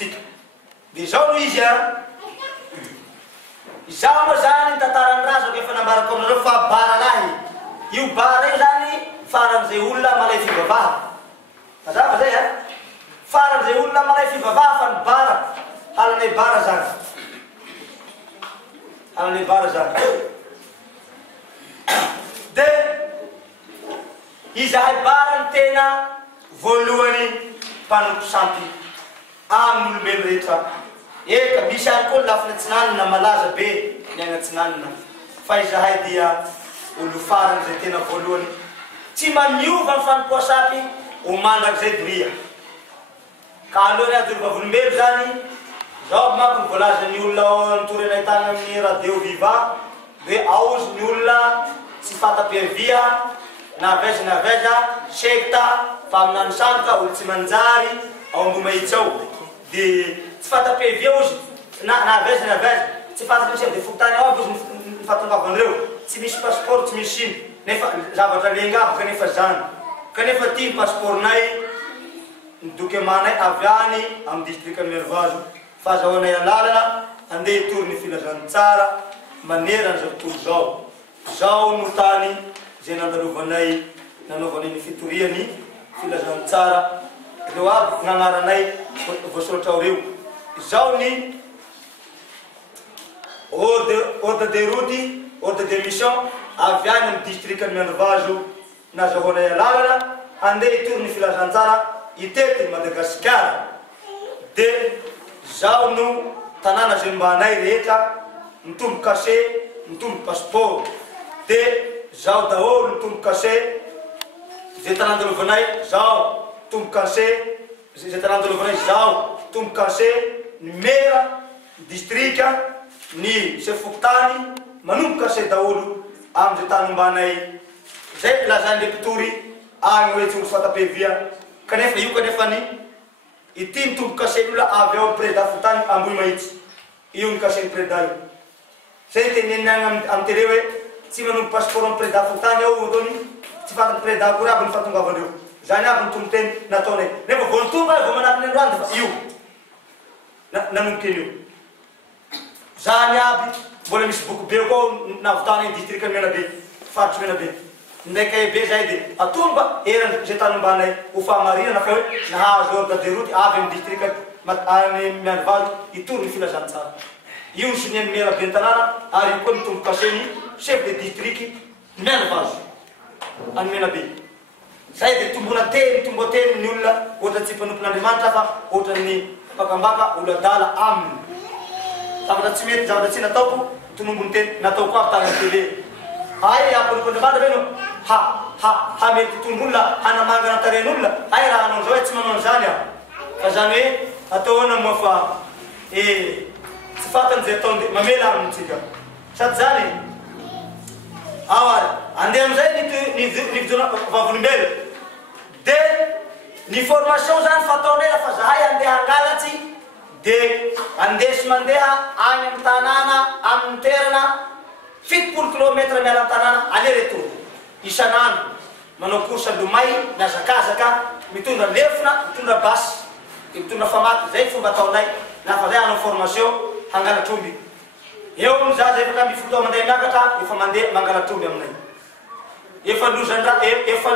tsika. Dia zao no izy a. Izaho moa zany tantarany razako efa nambarako aminareo fa bara lahy. Io bara io zany faran'izay olona malay fivavaha. Mazava zay a? Faran'izay olona malay fivavaha fa ny bara. Halanay bara zany. Halanay bara zany. Dia izahay bara ny tena voalohany mpanompo sampy amin'olombelo rehetra. Eka misy ihany koa lafina Atsinanana malaza be ny any Atsinanana. Fa izahay dia olo farany zay tena voalohany. Tsy mamiova ny fanompoa sampy ho mandrak'izay doria. Ka alohan'ny adorim-bavolombelo zany, zao manko ny voalaza ny olona nitorenay tany amin'ny radio Viva hoe aozy ny olona tsy fatapervia na veza sekta fa aminany samka olo tsy manjary ao ambomahitsy ao. Dia tsy fatapervia ozy na veza tsy fatapervia dia fokotany ao aby ozy ny fahatongavan'ireo. Tsy misy passeport, tsy misy ino nefa zavatra lengavo kanefa zany. Kanefa ty ny passeportnay ny documentnay avy any amin'ny district Mervazo. Fahazahoanay alalana andeha hitory ny filazantsara manerana zao tontolo zao. Zao no tany zay nandalovanay nanaovanay ny fitoriany filazantsara. Ireo aby gn'agnaranay voasoratra ao reo. Zao ny ordre de route, ordre de mission avy any amin'ny district Mervazo nazahoanay alalana andeha hitory ny filazantsara itety Madagasikara. Dia zao no tanàna zay mbanay rehetra mitombo kase, mitombo passeport. Dia zao daholo mitombo kase zay tanàn-dalovanay zao mitombo kase, zay tanàn-dalovanay zao mitombo kase, ny mera, ny distrika, ny sefokotany manombo kase daholo amin'izay tany mbanay. Zay lazany le mpitory agny hoe tsy olo fatapervia. Kanefa io kanefa ny ity mitombo kase olona avy ao préda fotany Ambohimahitsy. Io ny kase ny préda io. Zay tenenany amin'ny télé hoe tsy manombo passeport amin'ny préda fotany ao ataony tsy fataky préda akory aby ny fahatongavandreo. Zany aby ny tomboteny nataonay. Nefa vao nitombo ahy vao manaky ny androany fa io nanomboky an'io. Zany aby mbola misy boky be koa navotany ny district Menabe, faritry Menabe. Ndray be zay dia atomba erany zay tany mbanay ho fahamarinana fa hoe nahazo ordre de route avy amin'ny district any Mervazo hitory ny filazantsara. Io ny siniany mera be ny tanàna ary io koa nitombo kaseny chef de district Mervazo any Menabe. Zay dia tombona teny ny olona ohatra tsy mpanompon'Andriamanitra fa ohatra ny mpakambaka olo adala aminy. Zavatra tsy mety, zavatra tsy nataoko tonombony teny nataoko aby tany amin'ny télé. Ay ampanompon'Andriamanitra ve no hamety tombon'olona hanamangana taren'olona. Ay raha anao zao tsy manao an'izany aho. Fa zany hoe atao ahoana moa fa tsy fatany zay ataony dia mamela amintsika. Sady zany ao ary andeha amin'izay ny vavolombelo. Dia ny formation zany fataonay fa zahay andeha hangalatsy dia andesy mandeha any amin'ny tanàna amin'ny toerana 70 kilometra miala amin'ny tanàna aller retour isan'andro. Manao course lomay miazakazaka mitondra lefona mitondra basy mitondra famaky. Zay fomba ataonay lafa zay hanao formation hangalatromby. Eo amin'ny za zay efa mifotoa mandeha miakatra efa mandeha mangalatromby aminay. Efa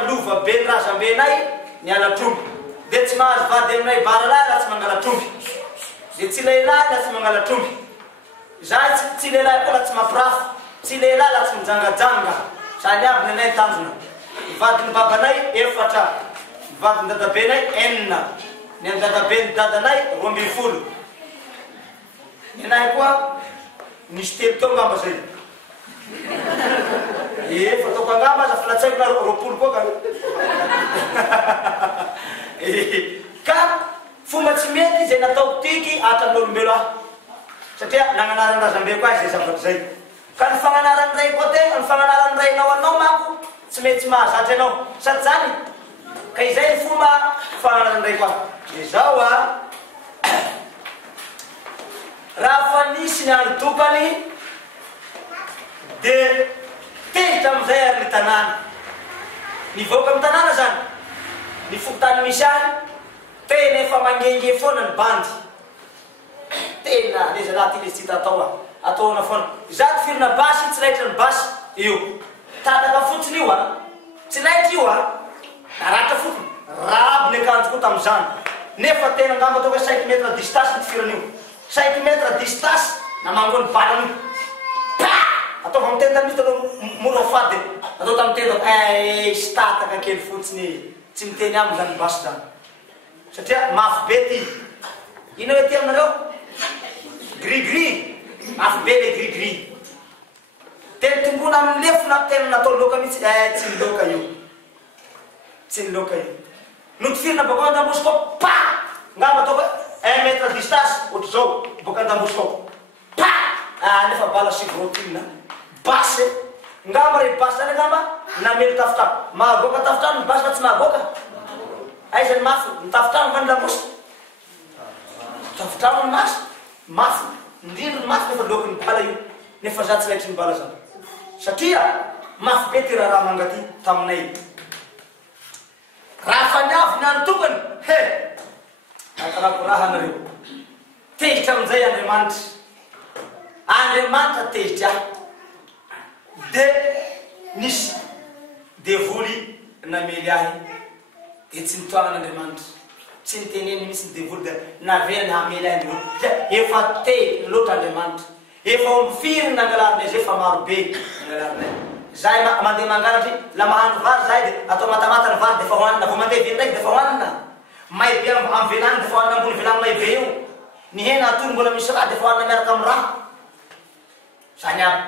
lova be ny razambenay ny alatromby. Dia tsy mahazo vady aminay bara lahy raha tsy mangalatromby. Dia tsy lehilahy laha tsy mangalatromby. Zahay tsy lehilahy koa laha tsy mampirafy. Tsy lehilahy laha tsy mijangajanga. Zany aby nenay tanjona. Vadiny babanay 4, vadiny dadabenay 4, ny dadaben'ny dadanay 12. Nenay koa nisy 3 tao ngamba zay. Fataoko angamba za filatsaiko na 20 koa ka. Ka fomba tsy mety zay nataoko tiky hatramin'olombelo aho. Satria nagnanarany razambe koa zay zavatra zay. Ka ny fagnanarany ray koa tegna, ny fagnanarany raynao anao manko tsy mety mahazatra anao. Sady zany ka izay ny fomba fagnanarany ray koa. Dia zao raha fa nisy ny andro tokany dia tehitra amin'izay ary ny tanàna. Nivoaka amin'ny tanàna zany ny fokotany misy ahy tena efa mangenge foana ny bandy. tena leza laha ty le tsy hita atao ataona foana zato firina basy tsy laitra ny basy io tataka fotsiny io tsy laitra io aratra fotony rabony akanjo koa tam'izany nefa tena ngamba atao hoe 5 metre distance ny firan'io 5 metre distance na mangony balan'io atao fa mitenda misy taloha mora fady atao tamitenda sy tataka kely fotsiny tsy miteny aminy zany basy zany satria mafy be ty ino hoe ty aminareo gris-gris mafy be le gris-gris teny tongona amin'ny lefona tena natao loka mihitsy tsy niloka io tsy niloka io no tifirina bakao an-damosy koa ngamba atao hoe 1 metre distance ohatry zao boka an-damosy koa nefa bala sigrotine basy ngamba re basy zany ngamba namely tafitrano mahagoaka tafitrano ny basy fa tsy mahagoaka aizany mafy nitafitrano fa ny lamosy tafitrano ny masy mafy indrindro ny mafy nefa loky ny bala io nefa za tsy laitry ny bala zany satria mafy be ty raha mangaty taminay raha faniavy ny any tokony atarako raha anareo tezitra amin'izay Andriamanitra tezitra de nisy devoly namely ahy de tsy nitoagnan'Andriamanitra tsy niteneny misy ny devoly de navela ny hamely ahy efa te loatra Andriamanitra efa omfiry nangalarina izy efa maro be nangalarina zay mandeha mangalatry la mahandro vary zay de atao matamata ny vary de fa hoanina vo mandeha veny ndraiky de fa hoanina may be amin'ny velany de fa hoanina ambony velany may be io ny hena atory mbola misy raha de fa hoanina miaraka amin'ny raha zany aby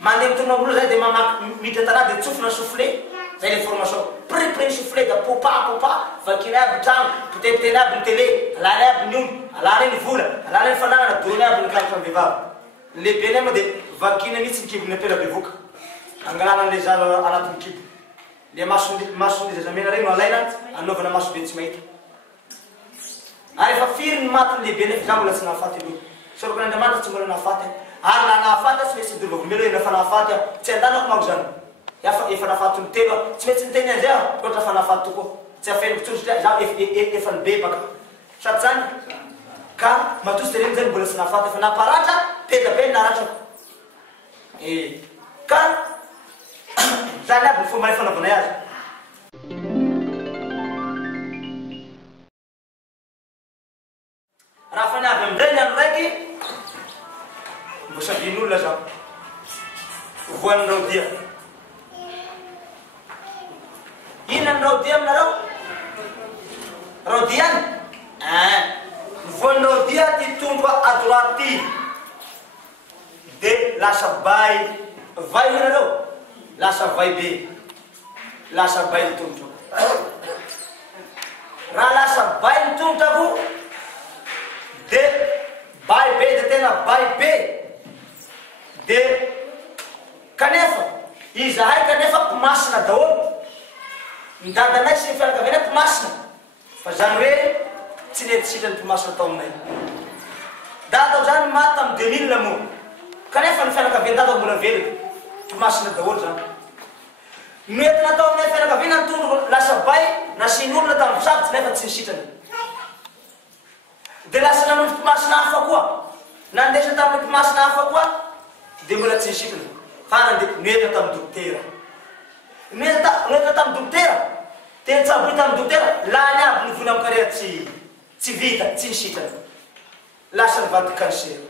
mandeha mitorona ambolo zay de mamaky miditra tana de tsofina soufflé zay le formation pré soufflé da popa vakiny aby trano potepoteny aby ny télé alany aby ny omby alany ny vola alany ny fananana dorony aby ny karatra ny vehivavy lehibe ny ama de vakina mihitsy ny kibony apela bevoka angalana le zala anatin'ny kibo le mason'ny zazamena regny no alaina anaovana maso be tsy mahita ary efa firy ny matiny lehibe nefa za mbola tsy nahafaty aloha sorokan'Andriamanitra tsy mbola nahafaty ary la nahafaty tsy maintsy dorovakomelo efa nahafaty tsy andanako mako zany efa nahafaty ny telo tsy maintsy niteny an'izay ohatra fa nahafaty tokoa tsy afeniko tsotry za efa ny be baka sady zany ka matosy tereny zany mbola tsy nahafaty efa naparatra peda be naratrako ka zany aby ny fomba ny fanaovanay azy raha faniavy amindray ny andro raiky mbo savin'olona zao voan'ny raodia inona ny raodia aminareo raodia any ny voan'ny raodia ty tondro à droite ty de lasa bay vai nareo lasa vai be lasa bay ny tondro raha lasa bay ny tondrako de bay be de tena bay be de kanefa izahay kanefa mpimasina daholo midadanay sy ny fianakavianay mpimasina fa zany hoe tsy nety sitrany mpimasina tao aminay dada zany maty tamin'ny 2000 mo kanefa ny fianakavian dada mbola veloko mpimasina daholo zany mety natao aminay fianakaviana ny tondro lasa bay nasin'olona tamin'ny mpisabotsy nefa tsy nisitrany de lasa namon'ny mpimasina hafa koa nandesa tamin'ny mpimasina hafa koa de mbola tsy nisitrany fa noentina tamin'ny dokotera noentina tamin'ny dokotera tena tsaboy tamin'ny dokotera lany aby ny vony amin'ny karea tsy vita tsy nisitrany lasa nivady cancer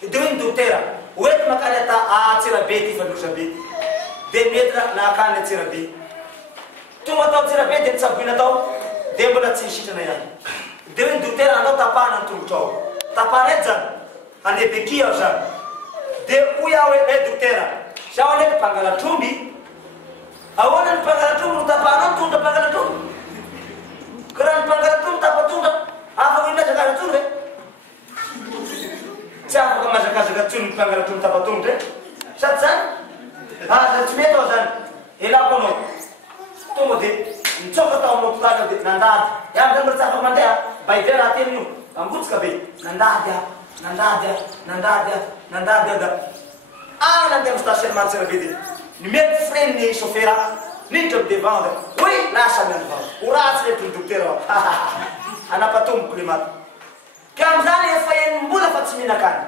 de hoe ny dokotera oety makany ata tsirabe ty fa losabe ty de noentina nakany atsirabe tonga atao tsirabe de nitsaboina tao de mbola tsy nisitrana ihany de hoe ny dokotera andao tapahana ny tongotra ao tapahana ety zany andebeky aho zany de hoy aho hoe dokotera zaho ndraiky mpangalatromby ahoana ny mpangalatromby no tapahanao ny tondra mpangalatromby ka raha ny mpangalatromby tapatondra afaka imazakazaka tsony re tsy afaka mazakazaka tsony ny mpangalatromby tapatondra sady zany aza tsy mety ao zany elako anao tonga de nitsoka tao amin'ny hôpitaly de nandady iaho zany mbola tsy afaka mandeha baide raha teny io angotsika be nandady aho nandady aho da nandeha amin'ny stationnement tsirabe de numero frein ny chauffeur niditra amy devant da oui lasa miandro vao ho ratsy retry ny dokotera ao anapatomboko le maty ka am'izany efa enim-bola fa tsy mihinan-kany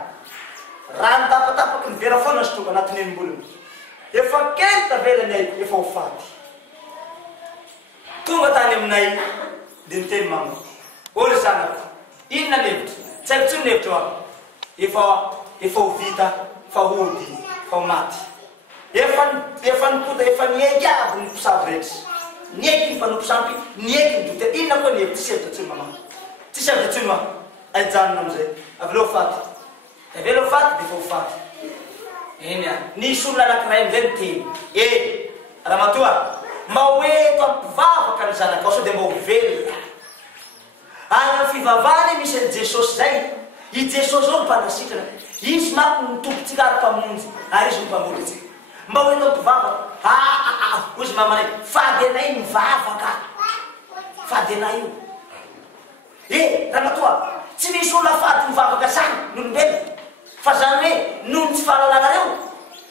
raha nitapatapaky ny vera foana sotroka anatin'ny enim-bolany efa kely tavelany aiko efa ho faty tonga tany aminay dia niteny mama olo zanako inona nevitra tsy haiko tsony nevitra ao efa ho vita fa hody fa ho maty efa nipota efa nieky aby ny mpisavy rehetra nieky ny fanompisampy nieky ny dote inona koa nevitra tsy hevitra tsony mama tsy hevitra tsony ma aijanona am'izay aveleo faty aveleo faty dia fa ho faty eny a nisy olona anakiray am'izay miteny raha matoa mba hoeto ampivavaka ny zanaka ao sao dia mba ho velona ana fivavany misy any jesosy zay i jesosy ao mpanasitrana izy mako nitompitsika ary mpamonjy ary izy mpamboly tsika mba hoeto ampivavaka ozy mamanay fady anay mivavaka fady anay io raha matoa tsy misy olona fady mivavaka zany n'olombelona fa zany hoe noho ny tsy fahalalanareo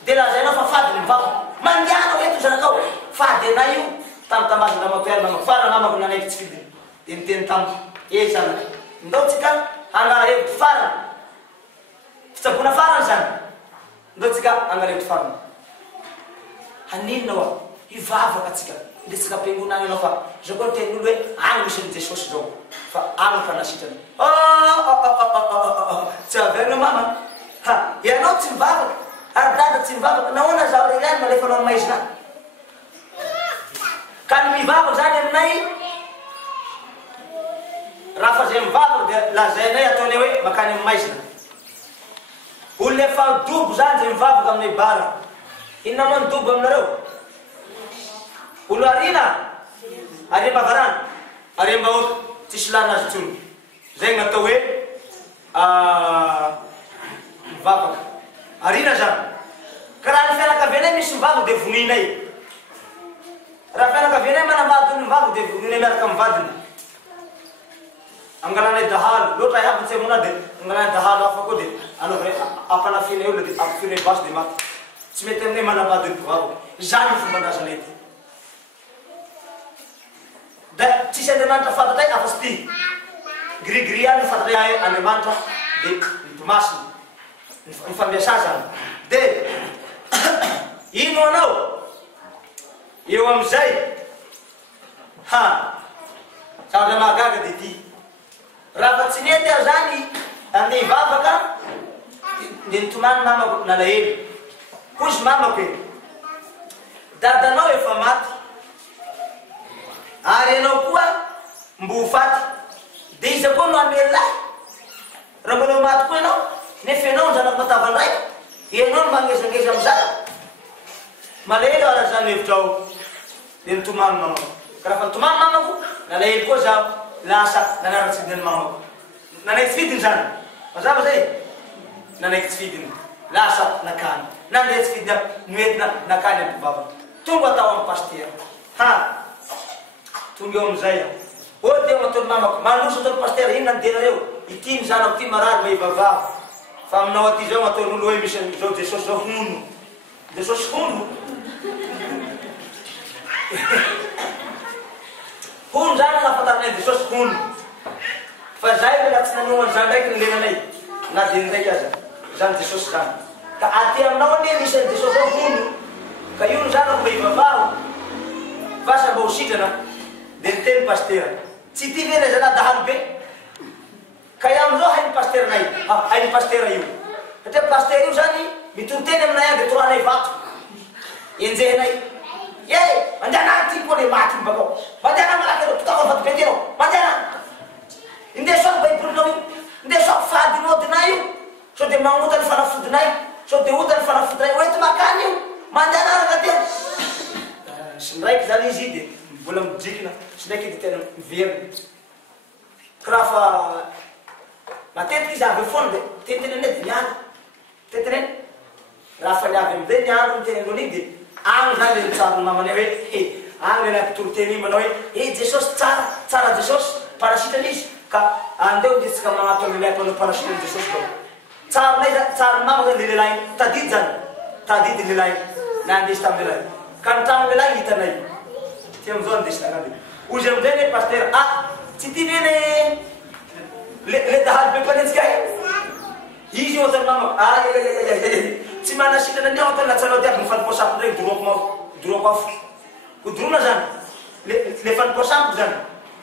dia lazainao fa fady ny mivavaka mandiana hoeto zanakao fady anay io tamtamazina matoary mamako fa raha mamako nanaiky tsy fidiny dia niteny tamiko zanaka ndao tsika angala hevitry farany fitsabona farany zany ndao tsika angala hevitry farany haninona oa hivavaka tsika ndesika am-piangonana anao fa zao koa niten'olo hoe agny misy ny jesosy zao fa agny fanasitrany tsy averina mama ianao tsy mivavaka ary dada tsy mivavaka nahoana zaho regny any malefa anao maizina ka ny mivavaka zany aminay raha fa zay mivavaka dia lazainay ataonay hoe makany amin'ny maizina olona efa dobo zany zay mivavaka aminay bara inona moa ny dobo aminareo olo arina aremba varana aremba oka tsisy lana azy tsony zay gnatao hoe mivavaka arina zany ka raha ny fianakavianay misy mivavaka dia voninay raha fianakavianay manambady ny mivavaka dia voninay miaraka mivadina angalanay dahalo loatra iaby tsy amona dia angalanay dahalo hafa koa dia anaovay ampanafinay olona dia ampifinay basy dia maty tsy mety aminay manambady ny mivavaka zany ny fomban-drazanay ty da tsisy andriamanitra fantatray afa-tsy ty grigri any fantatray andriamanitra dia nitomasiny ny fambiasa zany dia ino anao eo am'izay zavatra mahagaga dia ty raha fa tsy nety aho zany andeha hivavaka dia nitomany mamako nalahelo hozy mamako e dadanao efa maty ary ianao koa mbo ho faty dia iza koa no amelay raha mbola maty koa ianao nefa ianao ny zanako matavandray ianao no magnezangeza am'zany malahelo araha zany hevitra ao dia nitomany mamako ka raha fa nitomany mamako nalahelo koa zaho lasa nanara-tsidiny mamako nanaiky tsy fidiny zany mazava zay nanaiky tsy fidiny lasa nakany nandeha tsy fidiny noentina nakany ampivavaka tonga atao amin'ny pastera tonga eo am'izay o dia matony mamako manoso ataony pastera ino nandenareo ity ny zanako ty marary mahivavava fa aminao aty zao ataon'olo hoe misy zao jesosy zao hono jesosy hono hono zany nafantaranay jesosy hono fa zay mila tsy nanohany zany ndraiky nylenanay na dia ndraiky aza zany jesosy zany ka aty aminao ane misy any jesosy zao hono ka io ny zanako mahivavaho vasa mba ho sitrana dia niteny pastera tsy ty vena zana dahalo be ka iaho amizao hainy pasteranay hainy pastera io satria pastera io zany mitoriteny aminay agny dia toranay vato enjehanay mandeana ty koa le maty bakao mandeana malaky anao totako vato be ty anao mandeana indesako baibolinao io indesako fadinao dinay io sao dia magnota ny fanafodinay sao dia ota ny fanafodinay oety makany io mandeana araka ty sy ndraiky zany izy dia mbola midrikina sy ndraiky dia tena miverina ka raha fa matetiky izy avy foana dia teteneny dia niany teteneny raha fa niavy amizay niandro ny tenen'olo iny dia agny zany le mitsarony mamanay hoe agny le nampitoriteny iny manao hoe jesosy tsara jesosy parasitrany izy ka andeo ndesitsika magnato ny lelay mpanao parasitrany jesosy bao tsarony mama zany le lelay tadidy zany tadidy lelay nandesy tamin'ny lelay ka nitrano lelay hitanay ty amizao andesy nanande ozy amizay ne pastera tsy ty nene le dahalo be panentsika izy io atao mama tsy manasitrana ny ao atao latsanao diaby mifanimpoasampo regny doroko afo ko dorona zany le fanimpoasampo zany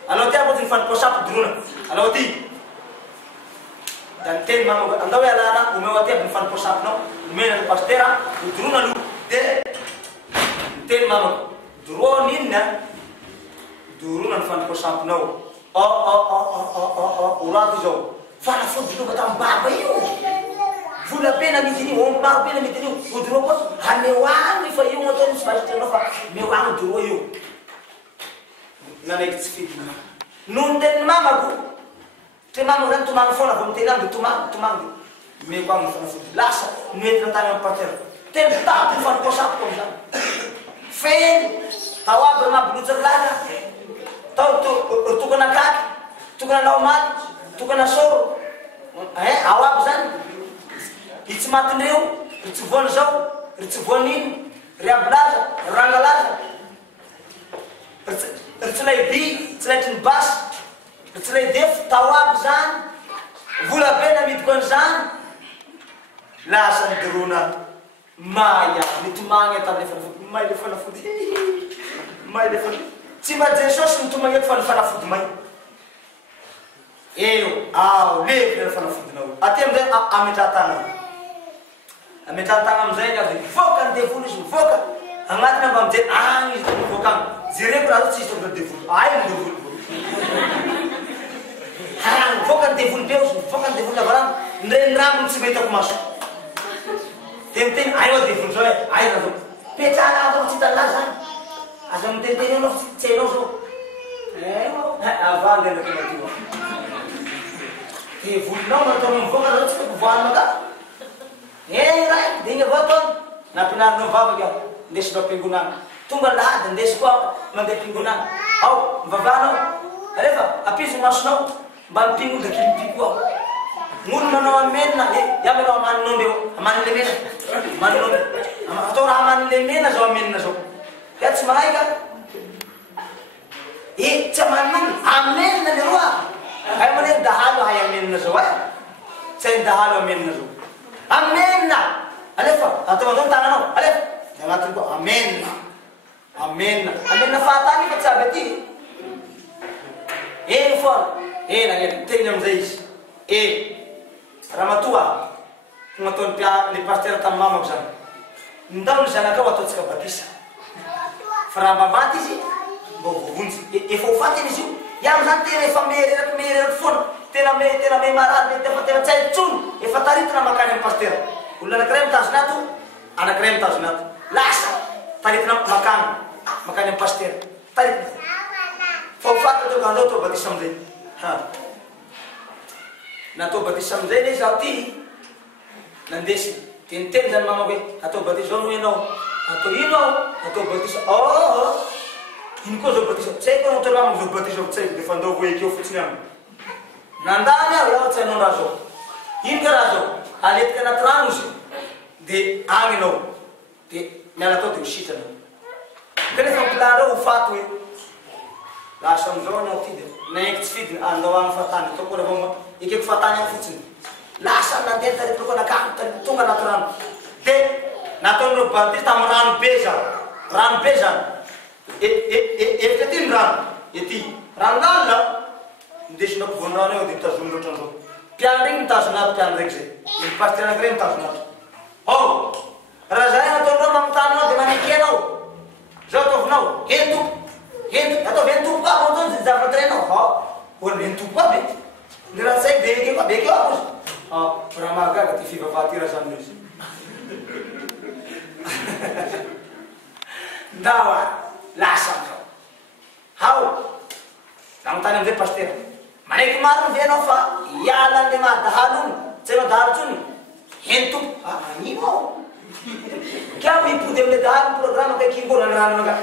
anao tiabo ty mifanimpoasampo dorona anao ty da niteny mama andao hoe alana omeo atiaby mifanimpoasamponao omena le pastera dorona aloha de niteny mama doro ninona dorona ny fanimpoasamponao orato izao fanafody lova tamin'ny baba io vola be na midin'io omby maro be na midin'io odoro koa haneo agny fa io atao misy vasitranao fa meo agny doro io nanaiky tsy fidina noho ny tenin'ny mamako te mama zany tomagny foana vao miteny agny de tomagny meko agny fanafody lasa noentina tany amin'ny patera teny tapo ny fanimpoasampo am'zany feny tao aby ramabolotsaky laka tao tokana kaky tokana laomaty tokana soro ao aby zany i tsy matindreo ry tsy voany zao ry tsy voan'ino ry abylaza ry rangalaza ry tsy lay by tsy laitry ny basy ry tsy lay defo tao aby zany vola be namidiko an'izany lasa nydorona maya nitomagny atamin'le fanafody may le fanafody may le fanafody tsy mba jesosy nitomagny eto fa ny fanafody may eo ao levy le fanafodinao aty amizay ametrahatagna amizay ny azy voka ny devoly izy mivoka agnatiny amba amizay agny izy mivoka agny jereko raha tsy izy tokony devoly ay ny devoly mivoka ny devoly be izy mivoka ny devoly lavarano ndreny rambony tsy mahitako maso teniteny ay ao devoly zao ay raha zao petrana atao tsy hitan'la zany aza miteniteny anao tsy hainao zao avandy anake matio devolinao nataonao mivoaka zao tsy voanao ka ray de igny avao ataony nampinarinao vavaky aho ndesinao am-piangonana tonga lady ndesy koa mandeha am-piangonana ao mivavanao rehefa apizy masonao mba mipingo da kilimipiko ao gn'olo manao amenina iaho manao amaninao eo amanin'le mena amaninao atao raha amanin'le mena zao amenina zao ia tsy mahay ka tsy amaninao amenina le roa ay maneny dahalo hay amenina zao tsy hay dahalo amenina zao amenina alefa atao azao tananao alefa agnatiny koa amenina amenina fahatany fa tsy aby aty eny foana nagnety teny amizay izy raha matoa nataony le pastera tamin'ny mamako zany ndao ny zanakao ataotsika batisa fa raha mbabaty izy mba vovonjy efa hofatiny izy io iamy zany tena efa mehereraky foana tena me marary tena tsy hay tsony efa taritina makany amin'ny pastera olona anakiray mitazonato anakiray mitazonato lasa taritina makany amin'ny pastera taritina fa hofaty atao andao atao batisa amizay natao batisa amizay le zaho ty nandesy teniteny zany mamako hoe atao batisa zao no ianao atao ino ao atao batisa ino koa zao batisa tsy haiko anao tolamo zao batisa tsy haiko defa andao voeky eo fotsiny agny nandany aho iaho tsy hainao raha zao ino ka raha zao aletika anaty rano izy de agny anao de miala atao de hositrana kanefa mpilareo hofaty hoe lasa amizao anao ty de naiky tsy fidiny andao agny fatany ataoko rehefa ekeko fatany agny fotsiny lasa nandeha tareto koa nakany tonga anaty rano de nataon'ireo batisa tamin'ny rano be zany efitra ty ny rano ety ranonalina indesinao mpivoanyrano eo de mitazony loatra an'izao piano regny mitazonato piano raiky zay mipastera anakiray mitazonato raha zay nataonao magnotany anao de maneky anao zao ataovinao hentompo ataovy hentompo ka moa zany zavatraignao oany hentompo aby ny raha zay be ekeo abekeo ako izy raha mahagaga ty fivavaha ty raha zany izy ndao lasa amizao nagnotany amizay pastera manaiky mariny ve anao fa iala an'le mahadahalo ony tsy hainao dahalo tsony hentompo agnino ao ka mipody amile dahalo programme kaikingoana ny ranonaka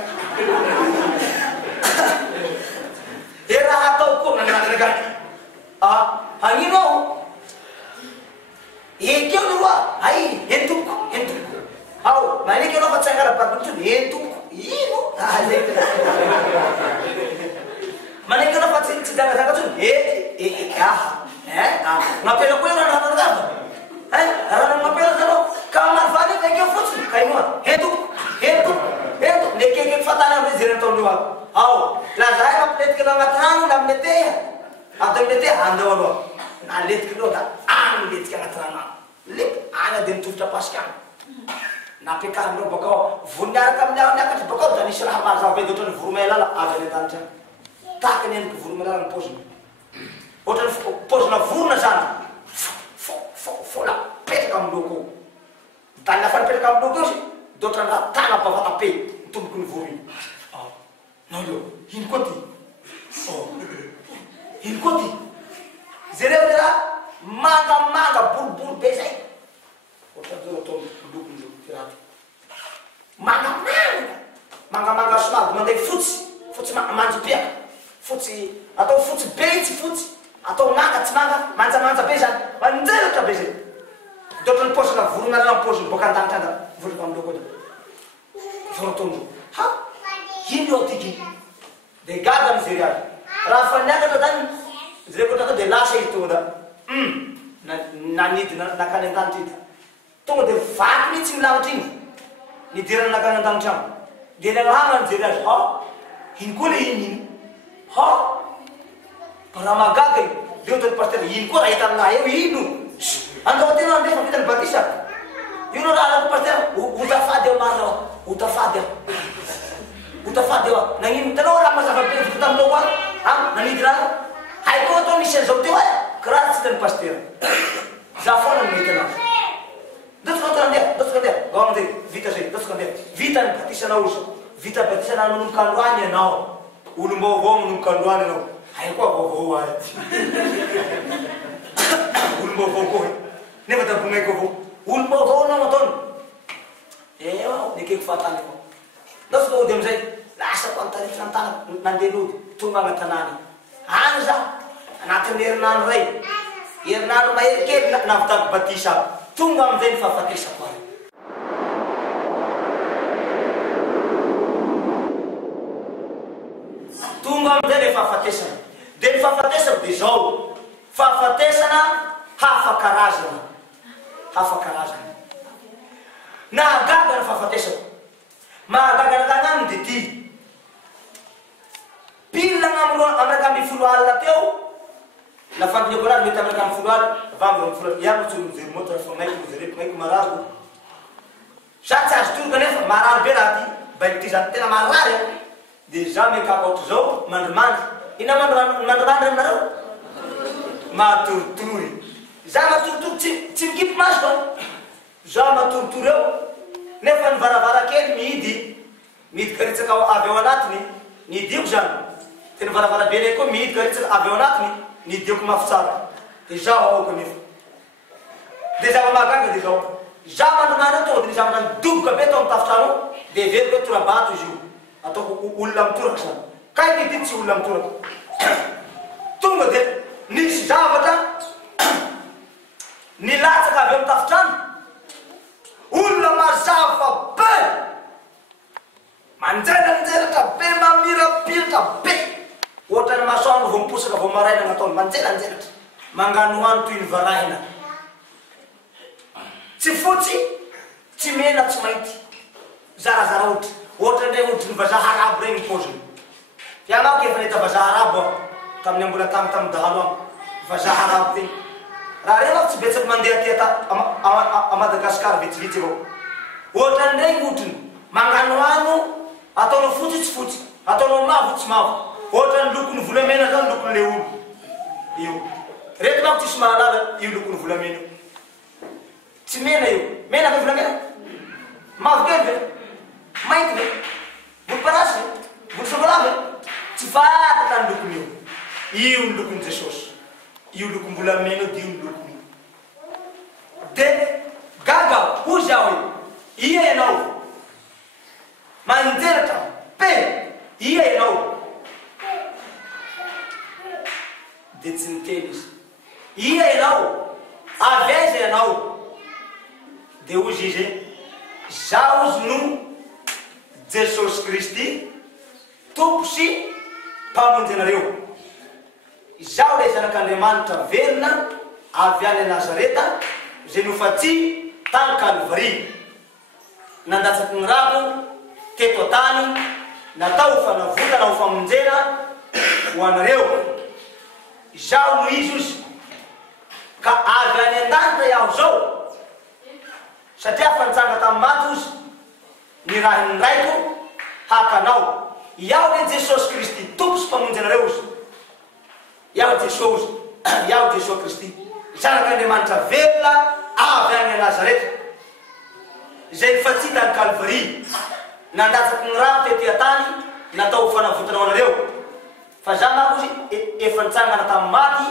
raha atao koa nanranonaka agnino ao ekeo ny roa ay hentompo manaiky anao fa tsy angara-babiny tsony hentompo ino manaiky anao fa tsy zangazanga tsony Napela koa io raha nanagava. Raha napela zanao ka marivany avekeo fotsiny ka inoa eto nekeke fatana ambe zay nataondreo aby. Ao la zahay mampiletiky na agnaty rano la mileteha avy da mileteha andao aloha na letiky loha da agny miletiky agnaty rano agny lety agny de mitovitra pasika agny nampekarinreo bakao voniaraka amin'ny ao niakatry bakao da nisy raha mazava edy ohatrany voromailala avy any an-danitra agny tahaka ny endriky voromailala ny poziny ohatrany pozina vorona zany fola petraka amin'ny loko da lafa nipetraka amin'ny loko io zy da ohatrany raha tagna bavatape mitomboky ny voro iny nalo ino koa ty ino koa ty zareo le raha mangamanga boribory be zay ohatrany zao atao lokony zao ty raha ty mangamanga somady mandeha fotsy manjopiaka fotsy atao fotsy be tsy fotsy atao manga tsy manga manjamanja be zany manjelatra be zay da ohatrany posina vorona na posiny boka an-danitra anda voraka amin'ny loko edy voratondro ha ino eo tiky de gaga mizery azy raha fa niakatra zany zay koa de lasa izy tonga da nanidy nakany an-danitra ity tonga de vaky mihitsy milavatra iny nidirana nakany an-danitra agny de nagnahana mijery azy ino koa le iny raha magaga io de ohatrany pasteur ino koa raha hita aminah eo ino andao tena andefa vitany batisa io no raha ko pasteur otafady eo marina otafady eo nagnino tanao raha mazava-be vita taminao koa nanidy raha haiko atao nisy an'izao teo ka raha tsy hitany pasteur za foana no mahita anazy dotsoka andeha gao amizay vita zay dotsoka andeha vita ny batisanao izy vita batisana manomboka androany ianao olom-baovao manomboka androany ianao hay koa vaovao azy olom-baovao koa nefa da bomaiko avao olom-baovao anao ataony nekeko fahatany avao dotsoka ody amizay lasa ko antarify nantana nandeha lody tonga agna tanàna agny za anatin'ny herinandro ray herinandro maherikely navitavy batisa tonga amizay ny fahafatesako azy tonga amizay le fahafatesana de ny fahafatesana de zao fahafatesana hafa-karazana nahagaga ny fahafatesana mahagaganakagny de ty pile amraka amby folo alina teo lafa andineko anazy mety amraka amby folo alina vamby amby folo alina iano tsy mijery motra fa maiko mijereto maiko marary sa tsy azo toroka nefa marary be raha ty baiko ty zany tena marary de za mekaka ohatry zao mandrimandry ina mandrimandry aminareo matoritory za matoritory tsy mikipy maso fa za matoritory eo nefa ny varavarankely mihidy karitsaka avy ao anatiny nidioko zany tena varavarabe nay koa mihidy karitsaka avy ao anatiny nidioko mafy tsara de za aoka nefa de za mahagaga de zao za mandrimandry eo tonga de za doboka be tao amitafitrano de very hoe torabato izy io ataoko olona mitoraka zany kay nidy tsy olona mitoraka tonga de nisy zavatra nilatsaka avy amin'ny tafitrano olona mazava be manjelanjelatra be mamirapiratra be ohatrany masoandro vao miposaka vao maraina nataony manjelanjelatra manganoano toy ny varahina tsy fotsy tsy mena tsy mainty zarazara ohatra ohatra ndray ohatra ny vazaha arabo regny poziny fianao ke efa nahita vazaha arabo aho tamin'ny ambola tamy dahalo agny vazaha arabo tegny raha reo tsy betsaky mandeha tiata a Madagasikara vitsivitsy avao ohatra ndregny otriny manganoano ataonao fotsy tsy fotsy ataonao mavo tsy mavo ohatra ny lokony volamena zao ny lokon'le olo io reto manko tsisy mahalala io lokony volamena io tsy mena io mena ve volamena mavo kely ve mainty ve volomparasy ve volosokola ve tsy fatata ny lokony io ny lokony Jesosy io lokom-bolamena io de io ny lokony de gaga ozy aho ia ianao manjelatra pe ia ianao de tsy niteny izy ia ianao aveza ianao de ozy izy za ozy no Jesosy Kristy tompo sy mpamonjy anareo izao le zanak'Andriamanitra velona avy any Nazareta zay nofatsy tany Calvary nandatsaky ny rabo teto atany natao fanavotana ho famonjena ho anareo izao no izy ka avy any an-danitra iaho zao satria fantsanga tamin'ny maty ozy ny raha ny raiko hakanao iaho le Jesosy Kristy tompo sy mpamonjy anareo ozy iaho Jesosy iaho Jesosy Kristy zanak'Andriamanitra velona avy any Nazareta izay nifatsy tany Calvary nandatsaky ny rano tety atany natao fanavotana ho anareo fa za manko izy efa nitsangana tamin'ny maty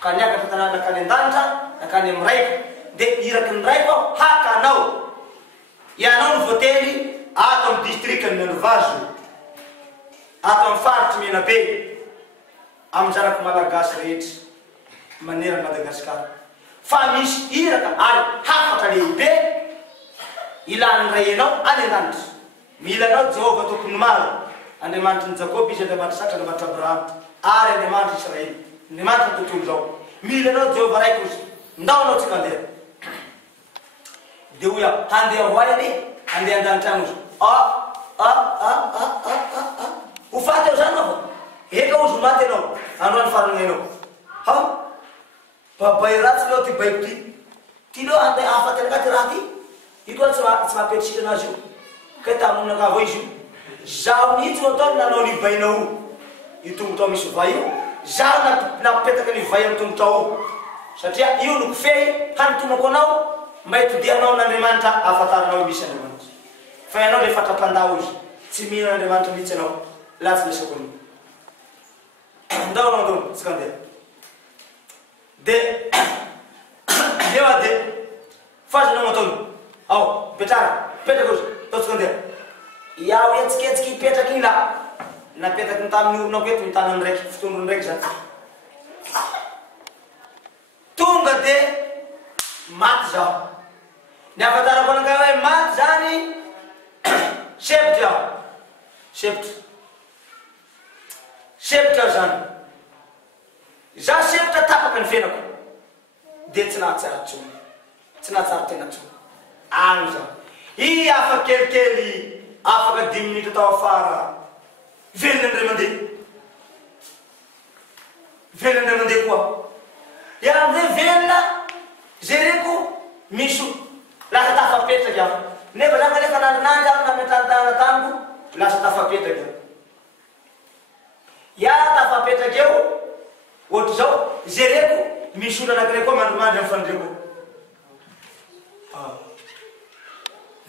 ka niakatra tanàna nakany an-danitra nakany amin'ny raiko dia iraky ny raiko aho hakanao ianao no voateny ato amin'ny district ny Mandovazo ato amin'ny faritry Menabe amin'ny zanaky malagasy rehetra manerana Madagasikara fa misy iraka ary hafatra lehibe ilan'ny ray ianao any an-danitra mila anao Jehova tokony maro Andriamanitra ny Jakoba izy Andriamanitra Isaka Andriamanitra Abrahama ary Andriamanitra Israely Andriamanitra ny tontolo zao mila anao Jehova raiko izy ndao anao tsika andeha dia hoy aho handeha ho ainy handeha an-danitra any izy ho faty eo zany aho eka ozy maty anao androany farany ianao babay ratsy leo ty baiko ty leo handeha afaty anakaty raha ty ito tsy mampetrisika anazy io ka tamonakavo izy io zaho nitsy ataony nanao ny bainao itongotra ao misy vai io zaho napetaka ny vai amin'ny tongotra ao satria io no kofehy hanotonako anao mba hitodianao n'Andriamanitra afantaranao misy Andriamanitra fa ianao le fatrapandao izy tsy mihina n'Andriamanitra mihitsy anao latsy lesako anio ndao anao ndao tsika andeha dia eo a dia fazanao ataony ao petrara petraka ozy ataotsika andeha iaho etsiketsiky hipetraky iny la napetraky ny tamin'ny oronako eto mitanany raiky fitondrony raiky zany tonga dia maty zaho ny afantarako anaka hoe maty zany sepitra aho sepitra aho zany za sepitra tapaka ny fenako dia tsy nahatsara tsony tsy nahatsara tena tsony agny zaho i afa kelikely afaka 10 minitra tao afara velona ndray mandeha koa iaho amizay velona zereko misy lasa tafapetraky aho nefa zaka lefa nandrinandry aho nametranitana taniko lasa tafapetraky aho iaho tafapetraky eo ohatry zao zereko misy olo anakiray koa mandrimandry amin'ny fandreko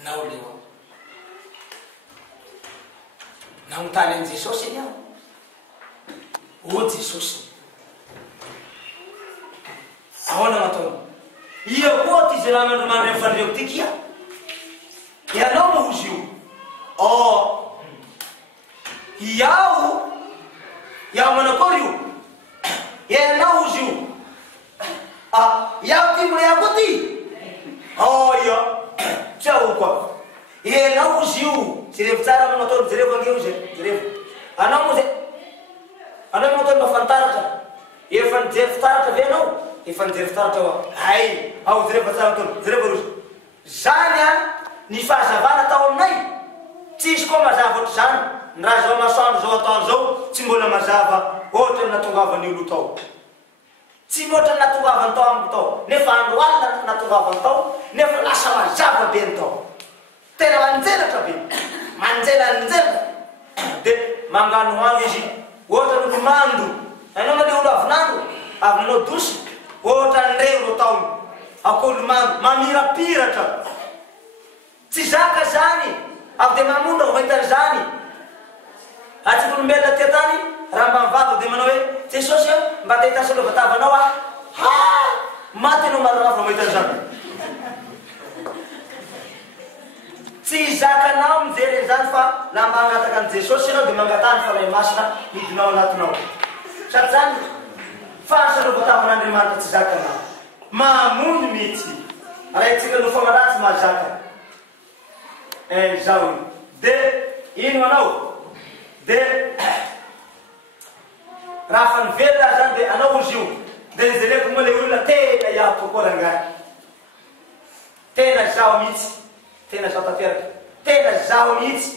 nao leo namontany an' Jesosy iny aho o Jesosy ahoana nataony ia koa ty zay raha mandrimandry amin'ny fandreko ty kia ianao no ozy io iaho manakory io ianao ozy io iaho ty mbola iaho koa ty ia tsy aho koa ianao ozy io jerevo tsara mo nataony jerevo angeo jerevo anao moa zay anao mo nataony mba fantaratra efa nijery fitaratra ve anao efa nijery fitaratra ao ay ao jerevo tsara nataony jerevo rozy zany ny fahazavana tao aminay tsisy koa mazava ohatry zany ny raha zao masoandro zao ataony zao tsy mbola mazava ohatra ny natongavany olo tao tsy mohatra ny natongavany tao amiko tao nefa andro alina natongavany tao nefa lasa mazava be ny tao tena manjelatra be manjelanjelatra dia mangano agny izy ohatra nolo mando hainao male olo avinandro avinanao dosy ohatra nyreo ro taony akolo mando mamirapiratra tsy zaka zany avy dia mamondra ho mahitany zany atsika olombelona ty tany raha mba mivava dia manao hoe Jesosy mba tahitasa alo vatavanao maty anao mararavo mahitany zany tsy zakanao mijery zany fa la mba angataka an' Jesosy anao dia mangatany fa lay masina midinao anatinao sady zany fahasalovatavanaandriamanitra tsy zakanao mahamono mihitsy raha itsika no fa maratsy mahazaka zao ino dia ino anao dia raha fa nivelona zany dia anao izy io dia nizeleko moa le olona tena iato koa rangahy tena zaho mihitsy tena zaho tanteraka tena zaho mihitsy